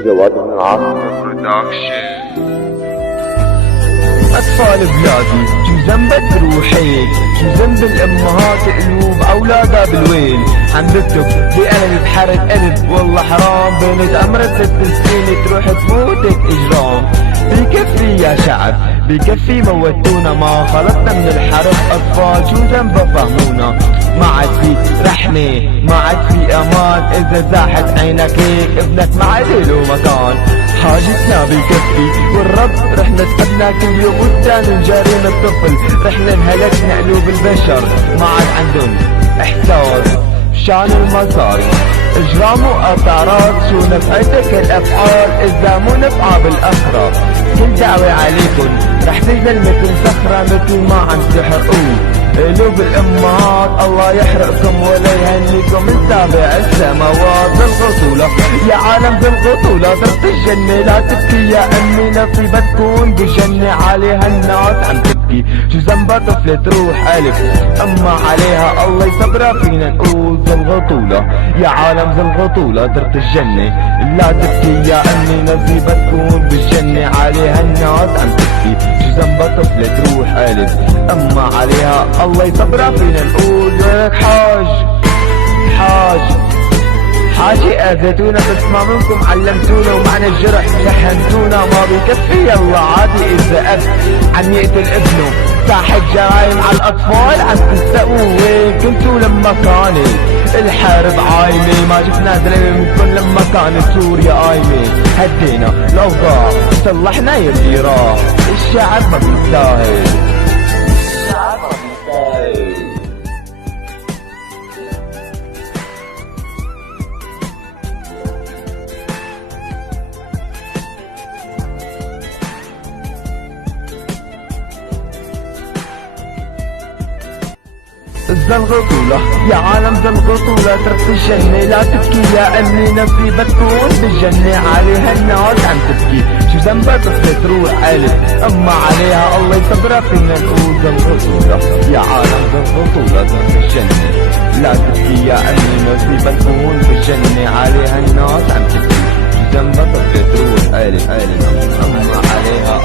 جواد بن العاصمة برودكشن. أطفال بلادي شو ذنبك بروحك، شو ذنب الأمهات قلوب أولادها بالويل، عم بكتب بقلم بحرق قلب والله حرام، بنت عمرها 6 سنين تروح تفوتك إجرام. بكفي يا شعب بكفي موتونا، ما خلصنا من الحرب أطفال شو ذنبها فهمونا. ما عاد في رحمة ما عاد في أمان، إذا زاحت عينك هيك ابنك ما عاد له مكان. حاجتنا بكفي والرب رح نتقدنا كل يوم والتاني نجارينا الطفل، رح ننهلكنا قلوب البشر ما عاد عندن احساس شان المصاري. اجرام وقطع راس شو نفعتك الافعال اذا مو نفعة بالاخرة. كل دعوة عليكن رح تنزل مثل صخرة مثل ما عم تحرقوه قلوب الامهات، الله يحرقكم ولا يهنيكم من سابع السماوات. بالغطولة يا عالم بالغطولة ضربت الجنة، لا تبكي يا امي نصيبة تكون بالجنة، عليها الناس عم تبكي شو ذنبها طفلة تروح الف، اما عليها الله يصبرها فينا نقول بالغطولة يا عالم بالغطولة ضربت الجنة، لا تبكي يا امي نصيبة تكون بالجنة، عليها الناس عم تبكي شو ذنبها طفلة تروح الف، اما عليها الله يصبرها فينا نقول. لك حاجي اذيتونا بس ما منكم علمتونا، ومعنى الجرح فهمتونا، ما بكفي يلا عادي اذا اب عم يقتل ابنه، ساحة جرايم على الاطفال عم تنسقوا. وين كنتوا لما كانت الحرب عايمة؟ ما شفنا دليل منكم لما كانت سوريا قايمة. هدينا الاوضاع صلحنا يلي راح، الشعب ما بيستاهل. الغطولة يا عالم الغطولة ترك الجنة، لا تبكي يا امي نصيبة تكون بالجنة، عليها الناس عم تبكي شو ذنبها طفلة تروح الف، اما عليها الله يصبرها فينا نقول. الغطولة يا عالم الغطولة ترك الجنة، لا تبكي يا امي نصيبة تكون بالجنة، عليها الناس عم تبكي شو ذنبها طفلة تروح الف، اما عليها